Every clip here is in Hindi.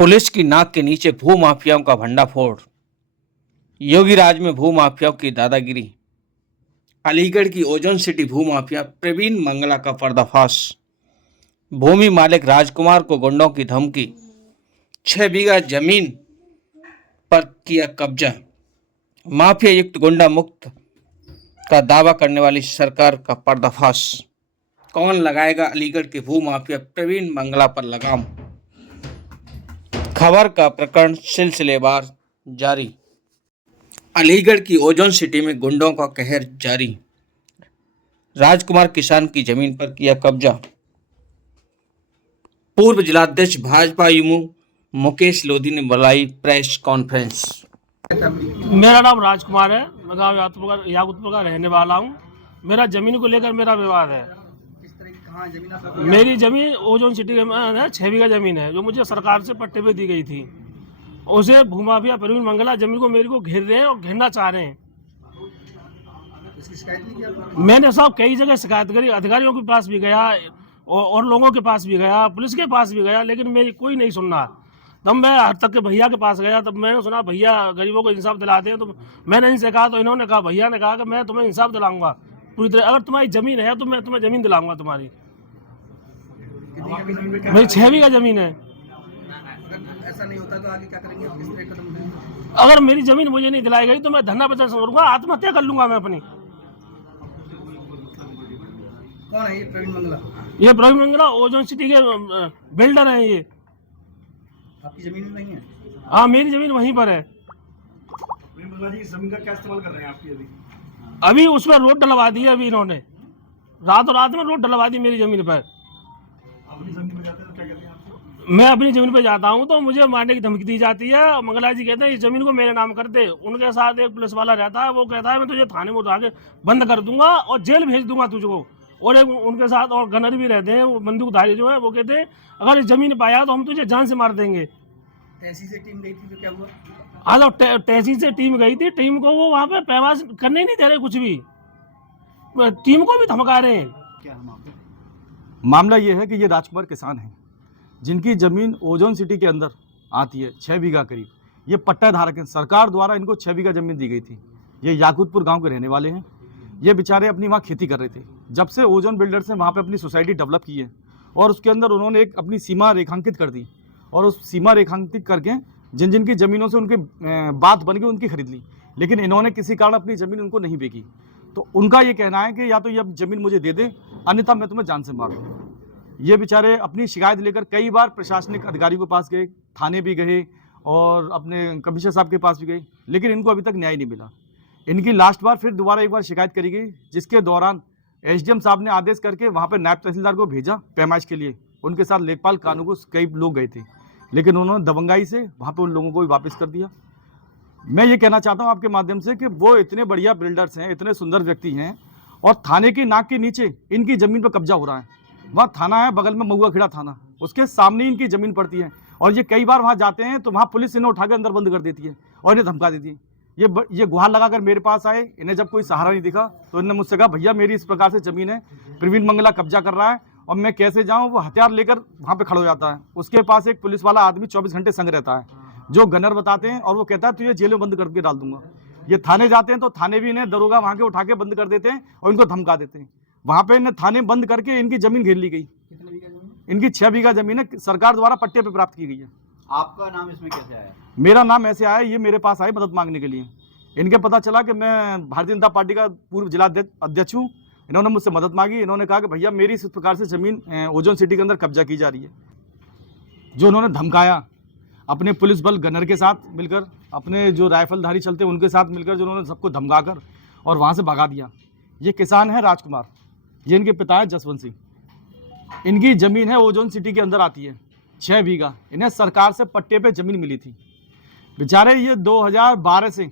पुलिस की नाक के नीचे भू माफियाओं का भंडाफोड़। योगी राज में भू माफियाओं की दादागिरी। अलीगढ़ की ओजोन सिटी भू माफिया प्रवीण मंगला का पर्दाफाश। भूमि मालिक राजकुमार को गुंडों की धमकी। 6 बीघा जमीन पर किया कब्जा। माफिया युक्त गुंडा मुक्त का दावा करने वाली सरकार का पर्दाफाश। कौन लगाएगा अलीगढ़ के भू माफिया प्रवीण मंगला पर लगाम। खबर का प्रकरण सिलसिलेवार जारी। अलीगढ़ की ओजोन सिटी में गुंडों का कहर जारी। राजकुमार किसान की जमीन पर किया कब्जा। पूर्व जिलाध्यक्ष भाजपा यूमू मुकेश लोधी ने बुलाई प्रेस कॉन्फ्रेंस। मेरा नाम राजकुमार है। मैं गाँव याकुतपुर का रहने वाला हूँ। मेरा जमीन को लेकर मेरा विवाद है। मेरी जमीन ओजोन सिटी में है, 6 बीघा जमीन है जो मुझे सरकार से पट्टे पे दी गई थी। उसे भूमाफिया प्रवीण मंगला जमीन को मेरे को घेर रहे हैं और घेरना चाह रहे हैं। मैंने सब कई जगह शिकायत करी, अधिकारियों के पास भी गया और लोगों के पास भी गया, पुलिस के पास भी गया, लेकिन मेरी कोई नहीं सुनना। तब मैं हर तक के भैया के पास गया, तब मैंने सुना भैया गरीबों को इंसाफ दिलाते हैं। तो मैंने इनसे कहा, तो इन्होंने कहा, भैया ने कहा कि मैं तुम्हें इंसाफ दिलाऊंगा पूरी तरह, अगर तुम्हारी जमीन है तो मैं तुम्हें जमीन दिलाऊंगा तुम्हारी। मेरी 6 बीघा जमीन है। ऐसा नहीं होता तो आगे क्या करेंगे? किस तरह कदम उठाएंगे? अगर मेरी जमीन मुझे नहीं दिलाई गई तो मैं धरना प्रदर्शन करूंगा, आत्महत्या कर लूंगा मैं अपनी। कौन है ये प्रवीण मंगला? ये प्रवीण मंगला ओजोन सिटी के बिल्डर हैं ये। आपकी जमीन में नहीं है? हाँ, मेरी जमीन वहीं पर है। प्रवीण मंगला जी जमीन का क्या इस्तेमाल कर रहे हैं आपकी अभी उस पर रोड डलवा दी है। अभी इन्होंने रातों रात में रोड डलवा दी मेरी जमीन पर। अपनी जमीन में जाते हैं तो क्या कहते हैं आपको? मैं अपनी जमीन पे जाता हूँ तो मुझे मारने की धमकी दी जाती है। मंगला जी कहते हैं इस जमीन को मेरे नाम कर दे। उनके साथ एक पुलिस वाला रहता है, वो कहता है मैं तुझे थाने में उठा के बंद कर दूंगा और जेल भेज दूंगा तुझको। और एक उनके साथ और गनर भी रहते हैं, वो बंदूकधारी जो है, वो कहते हैं अगर इस जमीन पाया तो हम तुझे जान से मार देंगे। तहसील से टीम गई थी तो क्या हुआ? हाँ, तो तहसील से टीम गई थी। टीम को वो वहाँ पे पैमाश करने ही नहीं दे रहे कुछ भी। टीम को भी धमका रहे हैं। क्या है मामला? ये है कि ये राजकुमार किसान हैं जिनकी ज़मीन ओजोन सिटी के अंदर आती है, 6 बीघा करीब। ये पट्टा धारक हैं। सरकार द्वारा इनको 6 बीघा ज़मीन दी गई थी। ये याकुतपुर गांव के रहने वाले हैं। ये बेचारे अपनी वहाँ खेती कर रहे थे। जब से ओजोन बिल्डर्स ने वहाँ पे अपनी सोसाइटी डेवलप की है और उसके अंदर उन्होंने एक अपनी सीमा रेखांकित कर दी और उस सीमा रेखांकित करके जिन जिन की ज़मीनों से उनके बात बन गई उनकी खरीद ली, लेकिन इन्होंने किसी कारण अपनी ज़मीन उनको नहीं बेची। तो उनका ये कहना है कि या तो ये ज़मीन मुझे दे दे, अन्यथा मैं तुम्हें जान से मार दूँ। ये बेचारे अपनी शिकायत लेकर कई बार प्रशासनिक अधिकारियों के पास गए, थाने भी गए और अपने कमिश्नर साहब के पास भी गए, लेकिन इनको अभी तक न्याय नहीं मिला। इनकी लास्ट बार फिर दोबारा एक बार शिकायत करी गई, जिसके दौरान एसडीएम साहब ने आदेश करके वहाँ पर नायब तहसीलदार को भेजा पैमाइश के लिए। उनके साथ लेखपाल कानून को कई लोग गए थे, लेकिन उन्होंने दबंगाई से वहाँ पे उन लोगों को भी वापस कर दिया। मैं ये कहना चाहता हूँ आपके माध्यम से कि वो इतने बढ़िया बिल्डर्स हैं, इतने सुंदर व्यक्ति हैं और थाने की नाक के नीचे इनकी ज़मीन पर कब्जा हो रहा है। वहाँ थाना है बगल में, महुआ खेड़ा थाना, उसके सामने इनकी ज़मीन पड़ती है और ये कई बार वहाँ जाते हैं तो वहाँ पुलिस इन्हें उठा के अंदर बंद कर देती है और इन्हें धमका देती है। ये गुहार लगाकर मेरे पास आए। इन्हें जब कोई सहारा नहीं दिखा तो इन्होंने मुझसे कहा भैया मेरी इस प्रकार से ज़मीन है, प्रवीण मंगला कब्जा कर रहा है और मैं कैसे जाऊँ। वो हथियार लेकर वहाँ पे खड़ा हो जाता है। उसके पास एक पुलिस वाला आदमी 24 घंटे संग रहता है जो गनर बताते हैं और वो कहता है तुझे जेल में बंद करके डाल दूंगा। ये थाने जाते हैं तो थाने भी इन्हें दरोगा वहाँ के उठा के बंद कर देते हैं और इनको धमका देते हैं। वहाँ पे इन्हें थाने बंद करके इनकी ज़मीन घेर ली गई। कितने बीघा जमीन? इनकी 6 बीघा ज़मीन है, सरकार द्वारा पट्टे पे प्राप्त की गई है। आपका नाम इसमें कैसे आया? मेरा नाम ऐसे आया, ये मेरे पास आए मदद मांगने के लिए। इनके पता चला कि मैं भारतीय जनता पार्टी का पूर्व जिला अध्यक्ष हूँ। इन्होंने मुझसे मदद मांगी। इन्होंने कहा कि भैया मेरी इस प्रकार से ज़मीन ओजोन सिटी के अंदर कब्जा की जा रही है। जो उन्होंने धमकाया अपने पुलिस बल गनर के साथ मिलकर, अपने जो राइफलधारी चलते हैं उनके साथ मिलकर, जो उन्होंने सबको धमकाकर और वहाँ से भगा दिया। ये किसान है राजकुमार, ये इनके पिता है जसवंत सिंह। इनकी ज़मीन है ओजोन सिटी के अंदर आती है, 6 बीघा। इन्हें सरकार से पट्टे पे ज़मीन मिली थी। बेचारे ये 2012 से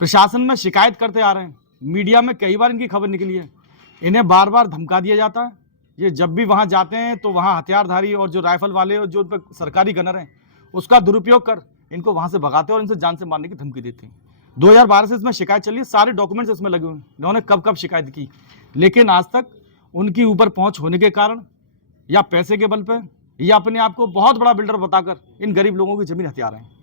प्रशासन में शिकायत करते आ रहे हैं। मीडिया में कई बार इनकी खबर निकली है। इन्हें बार बार धमका दिया जाता है। ये जब भी वहाँ जाते हैं तो वहाँ हथियारधारी और जो राइफल वाले और जो उन पर सरकारी गनर हैं उसका दुरुपयोग कर इनको वहाँ से भगाते हैं और इनसे जान से मारने की धमकी देते हैं। 2012 से इसमें शिकायत चली है, सारे डॉक्यूमेंट्स इसमें लगे हुए हैं। इन्होंने कब कब शिकायत की, लेकिन आज तक उनकी ऊपर पहुँच होने के कारण या पैसे के बल पर ये अपने आप को बहुत बड़ा बिल्डर बताकर इन गरीब लोगों की जमीन हथिया रहे हैं।